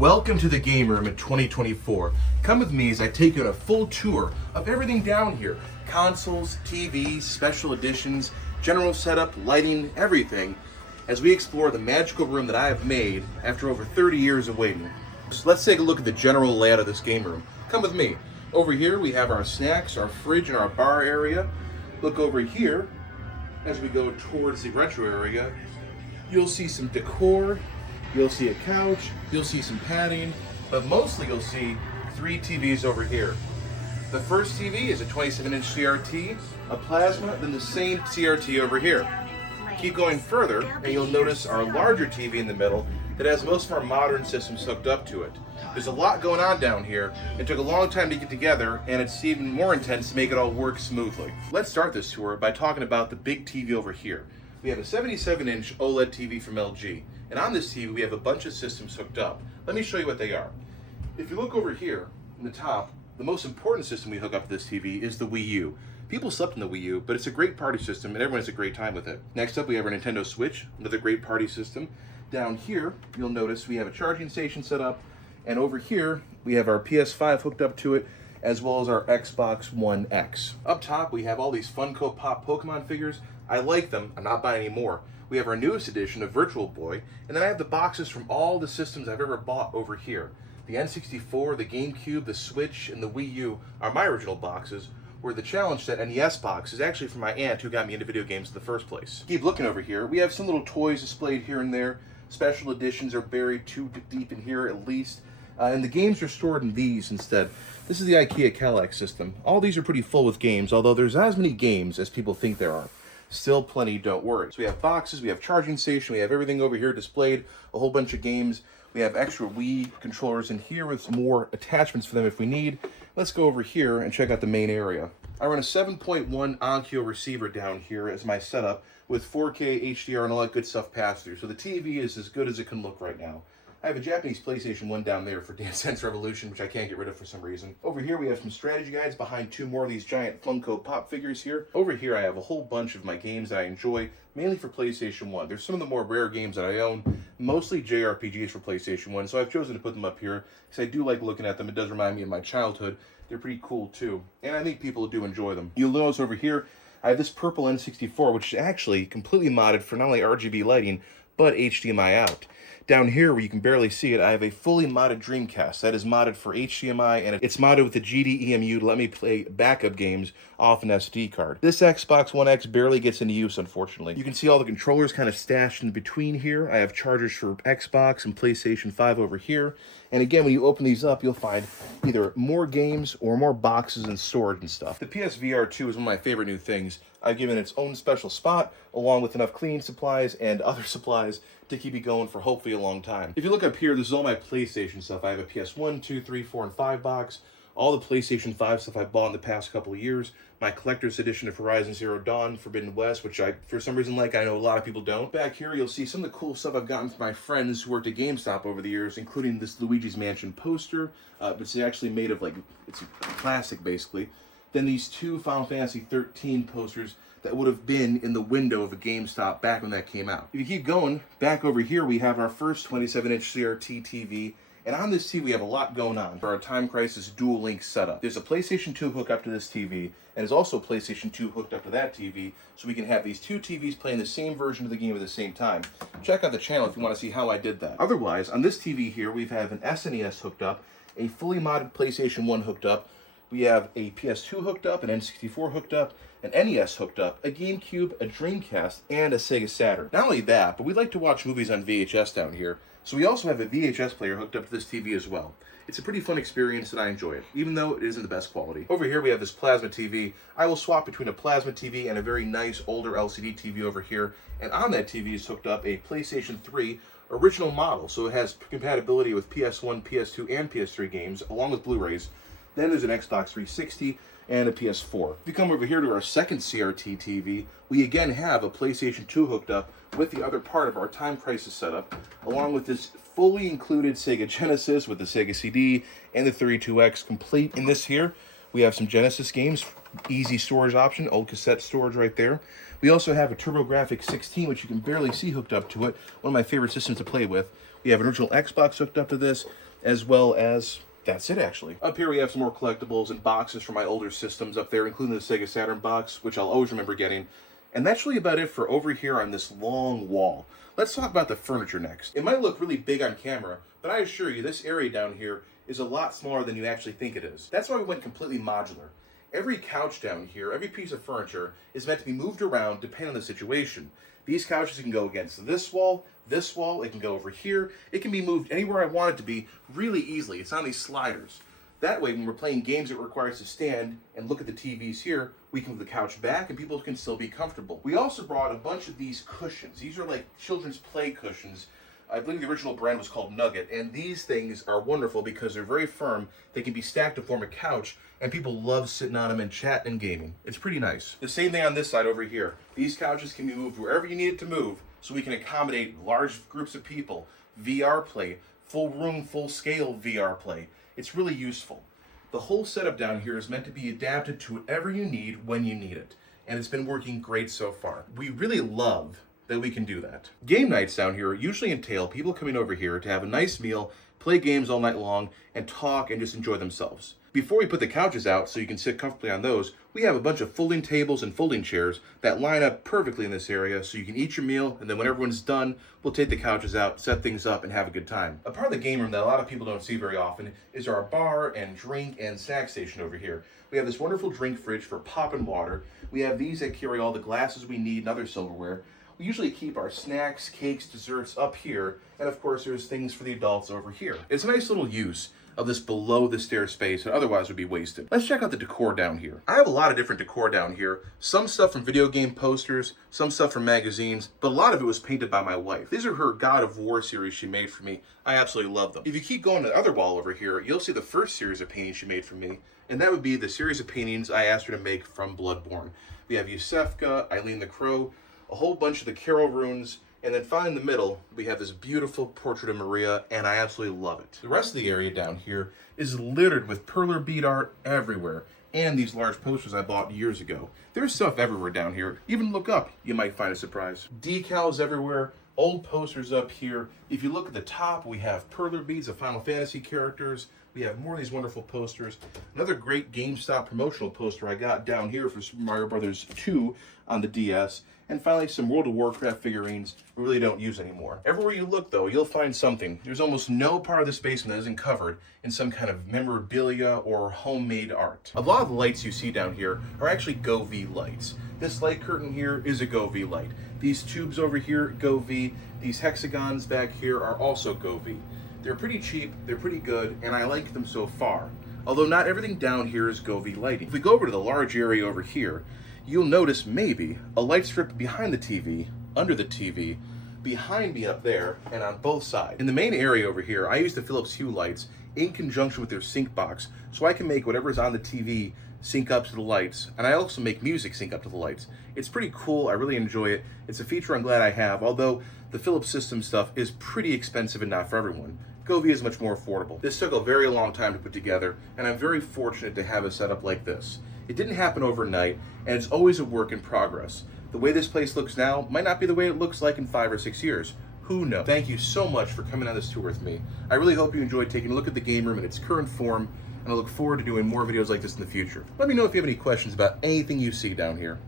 Welcome to the game room in 2024. Come with me as I take you on a full tour of everything down here. Consoles, TVs, special editions, general setup, lighting, everything, as we explore the magical room that I have made after over 30 years of waiting. So let's take a look at the general layout of this game room. Come with me. Over here we have our snacks, our fridge, and our bar area. Look over here as we go towards the retro area. You'll see some decor. You'll see a couch, you'll see some padding, but mostly you'll see 3 TVs over here. The first TV is a 27-inch CRT, a plasma, then the same CRT over here. Keep going further, and you'll notice our larger TV in the middle that has most of our modern systems hooked up to it. There's a lot going on down here. It took a long time to get together, and it's even more intense to make it all work smoothly. Let's start this tour by talking about the big TV over here. We have a 77-inch OLED TV from LG. And on this TV, we have a bunch of systems hooked up. Let me show you what they are. If you look over here in the top, the most important system we hook up to this TV is the Wii U. People slept in the Wii U, but it's a great party system and everyone has a great time with it. Next up, we have our Nintendo Switch, another great party system. Down here, you'll notice we have a charging station set up. And over here, we have our PS5 hooked up to it, as well as our Xbox One X. Up top, we have all these Funko Pop Pokemon figures. I like them, I'm not buying any more. We have our newest edition of Virtual Boy, and then I have the boxes from all the systems I've ever bought over here. The N64, the GameCube, the Switch, and the Wii U are my original boxes, where the Challenge Set NES box is actually from my aunt who got me into video games in the first place. Keep looking over here. We have some little toys displayed here and there. Special editions are buried too deep in here at least. And the games are stored in these instead. This is the IKEA Kallax system. All these are pretty full with games, although there's not as many games as people think there are. Still plenty, don't worry. So we have boxes, we have charging station, we have everything over here displayed, a whole bunch of games. We have extra Wii controllers in here with some more attachments for them if we need. Let's go over here and check out the main area. I run a 7.1 Onkyo receiver down here as my setup with 4K HDR and all that good stuff passed through. So the TV is as good as it can look right now. I have a Japanese PlayStation 1 down there for Dance Dance Revolution, which I can't get rid of for some reason. Over here we have some strategy guides behind 2 more of these giant Funko Pop figures here. Over here I have a whole bunch of my games that I enjoy, mainly for PlayStation 1. There's some of the more rare games that I own, mostly JRPGs for PlayStation 1, so I've chosen to put them up here because I do like looking at them. It does remind me of my childhood. They're pretty cool too, and I think people do enjoy them. You'll notice over here I have this purple N64, which is actually completely modded for not only RGB lighting, but HDMI out. Down here, where you can barely see it, I have a fully modded Dreamcast. That is modded for HDMI, and it's modded with the GDEMU to let me play backup games off an SD card. This Xbox One X barely gets into use, unfortunately. You can see all the controllers kind of stashed in between here. I have chargers for Xbox and PlayStation 5 over here. And again, when you open these up, you'll find either more games or more boxes and storage and stuff. The PSVR 2 is one of my favorite new things. I've given it its own special spot, along with enough cleaning supplies and other supplies to keep it going for hopefully a long time. If you look up here, this is all my PlayStation stuff. I have a PS1, 2, 3, 4, and 5 box. All the PlayStation 5 stuff I bought in the past couple of years. My collector's edition of Horizon Zero Dawn, Forbidden West, which I, for some reason, like. I know a lot of people don't. Back here, you'll see some of the cool stuff I've gotten from my friends who worked at GameStop over the years, including this Luigi's Mansion poster. It's actually made of, it's plastic, basically. Then these 2 Final Fantasy 13 posters that would have been in the window of a GameStop back when that came out. If you keep going, back over here, we have our first 27-inch CRT TV. And on this TV, we have a lot going on for our Time Crisis Dual Link setup. There's a PlayStation 2 hooked up to this TV, and there's also a PlayStation 2 hooked up to that TV, so we can have these 2 TVs playing the same version of the game at the same time. Check out the channel if you want to see how I did that. Otherwise, on this TV here, we have an SNES hooked up, a fully modded PlayStation 1 hooked up, we have a PS2 hooked up, an N64 hooked up, an NES hooked up, a GameCube, a Dreamcast, and a Sega Saturn. Not only that, but we like to watch movies on VHS down here, so we also have a VHS player hooked up to this TV as well. It's a pretty fun experience and I enjoy it, even though it isn't the best quality. Over here we have this plasma TV. I will swap between a plasma TV and a very nice older LCD TV over here, and on that TV is hooked up a PlayStation 3 original model, so it has compatibility with PS1, PS2, and PS3 games, along with Blu-rays. Then there's an Xbox 360 and a PS4. If you come over here to our second CRT TV, we again have a PlayStation 2 hooked up with the other part of our Time Crisis setup, along with this fully included Sega Genesis with the Sega CD and the 32X complete. In this here, we have some Genesis games, easy storage option, old cassette storage right there. We also have a TurboGrafx 16, which you can barely see hooked up to it, one of my favorite systems to play with. We have an original Xbox hooked up to this. as well as that's it actually. Up here we have some more collectibles and boxes from my older systems up there, including the Sega Saturn box, which I'll always remember getting. And that's really about it for over here on this long wall. Let's talk about the furniture next. It might look really big on camera, but I assure you this area down here is a lot smaller than you actually think it is. That's why we went completely modular. Every couch down here, every piece of furniture is meant to be moved around depending on the situation. These couches can go against this wall, it can go over here. It can be moved anywhere I want it to be really easily. It's on these sliders. That way, when we're playing games that require us to stand and look at the TVs here, we can move the couch back and people can still be comfortable. We also brought a bunch of these cushions. These are like children's play cushions. I believe the original brand was called Nugget, and these things are wonderful because they're very firm. They can be stacked to form a couch, and people love sitting on them and chatting and gaming. It's pretty nice. The same thing on this side over here. These couches can be moved wherever you need it to move, so we can accommodate large groups of people. VR play, full room, full scale VR play. It's really useful. The whole setup down here is meant to be adapted to whatever you need when you need it, and it's been working great so far. We really love that we can do that. Game nights down here usually entail people coming over here to have a nice meal, play games all night long, and talk and just enjoy themselves. Before we put the couches out so you can sit comfortably on those, we have a bunch of folding tables and folding chairs that line up perfectly in this area so you can eat your meal, and then when everyone's done, we'll take the couches out, set things up, and have a good time. A part of the game room that a lot of people don't see very often is our bar and drink and snack station over here. We have this wonderful drink fridge for popping water. We have these that carry all the glasses we need and other silverware. We usually keep our snacks, cakes, desserts up here, and of course there's things for the adults over here. It's a nice little use of this below the stair space that otherwise would be wasted. Let's check out the decor down here. I have a lot of different decor down here. Some stuff from video game posters, some stuff from magazines, but a lot of it was painted by my wife. These are her God of War series she made for me. I absolutely love them. If you keep going to the other wall over here, you'll see the first series of paintings she made for me, and that would be the series of paintings I asked her to make from Bloodborne. We have Yusefka, Eileen the Crow, a whole bunch of the Carol runes, and then finally in the middle, we have this beautiful portrait of Maria, and I absolutely love it. The rest of the area down here is littered with perler bead art everywhere, and these large posters I bought years ago. There's stuff everywhere down here. Even look up, you might find a surprise. Decals everywhere, old posters up here. If you look at the top, we have perler beads of Final Fantasy characters. We have more of these wonderful posters. Another great GameStop promotional poster I got down here for Super Mario Bros. 2 on the DS. And finally, some World of Warcraft figurines we really don't use anymore. Everywhere you look, though, you'll find something. There's almost no part of this basement that isn't covered in some kind of memorabilia or homemade art. A lot of the lights you see down here are actually GoV lights. This light curtain here is a GoV light. These tubes over here, GoV. These hexagons back here are also GoV. They're pretty cheap, they're pretty good, and I like them so far. Although not everything down here is GoV lighting. If we go over to the large area over here, you'll notice maybe a light strip behind the TV, under the TV, behind me up there, and on both sides. In the main area over here, I use the Philips Hue lights in conjunction with their sync box, so I can make whatever is on the TV sync up to the lights, and I also make music sync up to the lights. It's pretty cool, I really enjoy it. It's a feature I'm glad I have, although the Philips system stuff is pretty expensive and not for everyone. GoV is much more affordable. This took a very long time to put together, and I'm very fortunate to have a setup like this. It didn't happen overnight, and it's always a work in progress. The way this place looks now might not be the way it looks like in 5 or 6 years. Who knows? Thank you so much for coming on this tour with me. I really hope you enjoyed taking a look at the game room in its current form, and I look forward to doing more videos like this in the future. Let me know if you have any questions about anything you see down here.